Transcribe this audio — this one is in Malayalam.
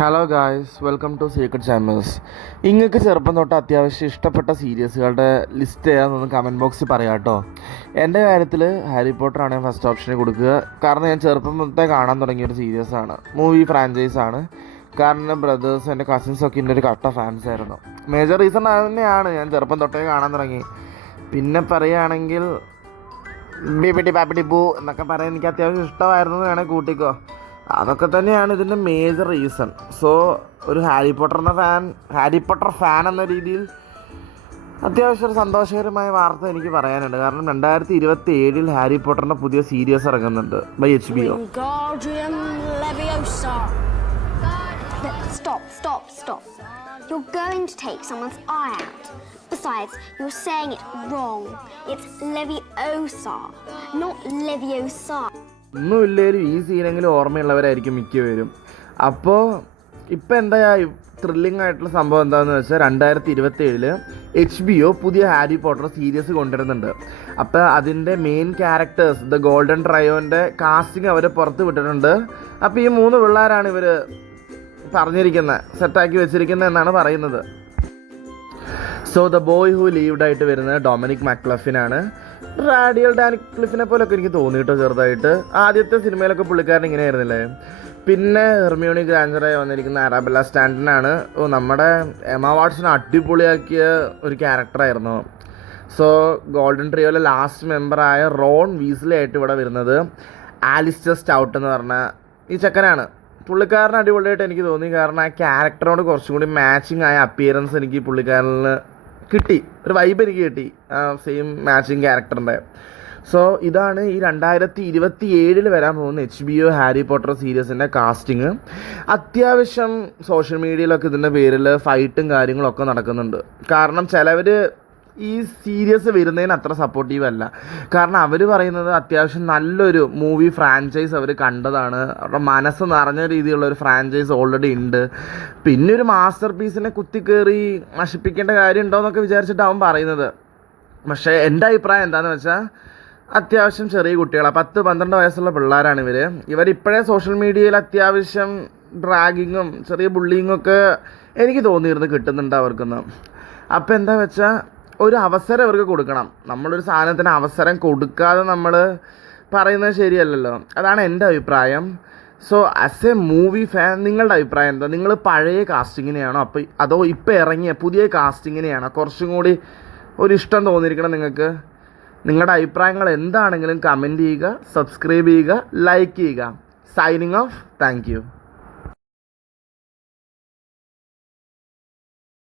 Hello guys, welcome to secret channels. നിങ്ങൾക്ക് ചെറുപ്പം തൊട്ട് അത്യാവശ്യം ഇഷ്ടപ്പെട്ട സീരീസുകളുടെ ലിസ്റ്റ് ഏതാണെന്ന് കമൻറ്റ് ബോക്സിൽ പറയാം കേട്ടോ. എൻ്റെ കാര്യത്തിൽ ഹാരി പോട്ടർ ആണ് ഞാൻ ഫസ്റ്റ് ഓപ്ഷന് കൊടുക്കുക. കാരണം ഞാൻ ചെറുപ്പം തൊട്ടേ കാണാൻ തുടങ്ങിയൊരു സീരീസാണ്, മൂവി ഫ്രാഞ്ചൈസാണ്. കാരണം ബ്രദേഴ്സ്, എൻ്റെ കസിൻസൊക്കെ ഇതിൻ്റെ ഒരു കട്ട ഫാൻസ് ആയിരുന്നു. മേജർ റീസൺ തന്നെയാണ് ഞാൻ ചെറുപ്പം തൊട്ടേ കാണാൻ തുടങ്ങി. പിന്നെ പറയുകയാണെങ്കിൽ ബിപിടി പാപ്പിടി പൂ എന്നൊക്കെ പറയാൻ എനിക്ക് അത്യാവശ്യം ഇഷ്ടമായിരുന്നു എന്ന് വേണേൽ കൂട്ടിക്കോ. അതൊക്കെ തന്നെയാണ് ഇതിൻ്റെ മേജർ റീസൺ. സോ ഒരു ഹാരി പോട്ടർ ഫാൻ എന്ന രീതിയിൽ അത്യാവശ്യം ഒരു സന്തോഷകരമായ വാർത്ത എനിക്ക് പറയാനുണ്ട്. കാരണം 2027 ഹാരി പോട്ടറിൻ്റെ പുതിയ സീരീസ് ഇറങ്ങുന്നുണ്ട് by HBO. Stop. You're going to take someone's eye out. Besides, you're saying it wrong. It's Leviosa, not Leviosa. ഒന്നുമില്ലേലും ഈ സീനെങ്കിലും ഓർമ്മയുള്ളവരായിരിക്കും മിക്കവരും. അപ്പോൾ ഇപ്പം എന്താ ത്രില്ലിംഗ് ആയിട്ടുള്ള സംഭവം എന്താണെന്ന് വെച്ചാൽ 2027 HBO പുതിയ ഹാരി പോട്ടർ സീരീസ് കൊണ്ടുവരുന്നുണ്ട്. അപ്പോൾ അതിൻ്റെ മെയിൻ ക്യാരക്ടേഴ്സ് ദ ഗോൾഡൻ ട്രയോൻ്റെ കാസ്റ്റിംഗ് അവർ പുറത്ത് വിട്ടിട്ടുണ്ട്. അപ്പോൾ ഈ 3 പിള്ളേരാണ് ഇവർ പറഞ്ഞിരിക്കുന്നത്, സെറ്റാക്കി വെച്ചിരിക്കുന്നത് എന്നാണ് പറയുന്നത്. So the boy who lived ആയിട്ട് വരുന്നത് ഡൊമിനിക് മക്ലഫിനാണ്. റാഡിയൽ ഡാനിക്ലിഫിനെ പോലൊക്കെ എനിക്ക് തോന്നിയിട്ടോ ചെറുതായിട്ട്. ആദ്യത്തെ സിനിമയിലൊക്കെ പുള്ളിക്കാരൻ ഇങ്ങനെ ആയിരുന്നില്ലേ. പിന്നെ ഹെർമിയോണി ഗ്രാഞ്ചറായി വന്നിരിക്കുന്ന അറാബെല്ല സ്റ്റാൻറ്റനാണ്. നമ്മുടെ എമ വാട്സൺ അടിപൊളിയാക്കിയ ഒരു ക്യാരക്ടറായിരുന്നു. സോ ഗോൾഡൻ ട്രിയോയിലെ ലാസ്റ്റ് മെമ്പറായ റോൺ വീസ്ലി ആയിട്ട് ഇവിടെ വരുന്നത് ആലിസ്റ്റർ സ്റ്റൗട്ട് എന്ന് പറഞ്ഞ ഈ ചെക്കനാണ്. പുള്ളിക്കാരൻ അടിപൊളിയായിട്ട് എനിക്ക് തോന്നി. കാരണം ആ ക്യാരക്ടറോട് കുറച്ചും കൂടി മാച്ചിങ് ആയ അപ്പിയറൻസ് എനിക്ക് പുള്ളിക്കാരന് കിട്ടി, ഒരു വൈബ് എനിക്ക് കിട്ടി സെയിം മാച്ചിങ് ക്യാരക്ടറിൻ്റെ. സോ ഇതാണ് ഈ 2027 വരാൻ പോകുന്ന HBO ഹാരി പോട്ടർ സീരീസിൻ്റെ കാസ്റ്റിങ്. അത്യാവശ്യം സോഷ്യൽ മീഡിയയിലൊക്കെ ഇതിൻ്റെ പേരിൽ ഫൈറ്റും കാര്യങ്ങളൊക്കെ നടക്കുന്നുണ്ട്. കാരണം ചിലവർ ഈ സീരീസ് വരുന്നതിന് അത്ര സപ്പോർട്ടീവ് അല്ല. കാരണം അവർ പറയുന്നത് അത്യാവശ്യം നല്ലൊരു മൂവി ഫ്രാഞ്ചൈസ് അവർ കണ്ടതാണ്, അവരുടെ മനസ്സ് നിറഞ്ഞ രീതിയിലുള്ളൊരു ഫ്രാഞ്ചൈസ് ഓൾറെഡി ഉണ്ട്. പിന്നെ ഒരു മാസ്റ്റർ പീസിനെ കുത്തിക്കയറി നശിപ്പിക്കേണ്ട കാര്യം ഉണ്ടോ എന്നൊക്കെ വിചാരിച്ചിട്ടാവും പറയുന്നത്. പക്ഷേ എൻ്റെ അഭിപ്രായം എന്താണെന്ന് വെച്ചാൽ അത്യാവശ്യം ചെറിയ കുട്ടികളാണ്, 10-12 വയസ്സുള്ള പിള്ളേരാണ് ഇവരിപ്പോഴേ സോഷ്യൽ മീഡിയയിൽ അത്യാവശ്യം ഡ്രാഗിങ്ങും ചെറിയ ബുള്ളിങ്ങും ഒക്കെ എനിക്ക് തോന്നിയിരുന്നു കിട്ടുന്നുണ്ട് അവർക്കൊന്ന്. അപ്പോൾ എന്താ വെച്ചാൽ ഒരു അവസരം അവർക്ക് കൊടുക്കണം. നമ്മളൊരു സാധനത്തിന് അവസരം കൊടുക്കാതെ നമ്മൾ പറയുന്നത് ശരിയല്ലല്ലോ. അതാണ് എൻ്റെ അഭിപ്രായം. So as A movie fan നിങ്ങളുടെ അഭിപ്രായം എന്താ? നിങ്ങൾ പഴയ കാസ്റ്റിങ്ങിനെയാണോ അതോ ഇപ്പോൾ ഇറങ്ങിയ പുതിയ കാസ്റ്റിങ്ങിനെയാണോ കുറച്ചും കൂടി ഒരു ഇഷ്ടം തോന്നിയിരിക്കണം നിങ്ങൾക്ക്? നിങ്ങളുടെ അഭിപ്രായങ്ങൾ എന്താണെങ്കിലും കമൻറ്റ് ചെയ്യുക, സബ്സ്ക്രൈബ് ചെയ്യുക, ലൈക്ക് ചെയ്യുക. Signing off. Thank you.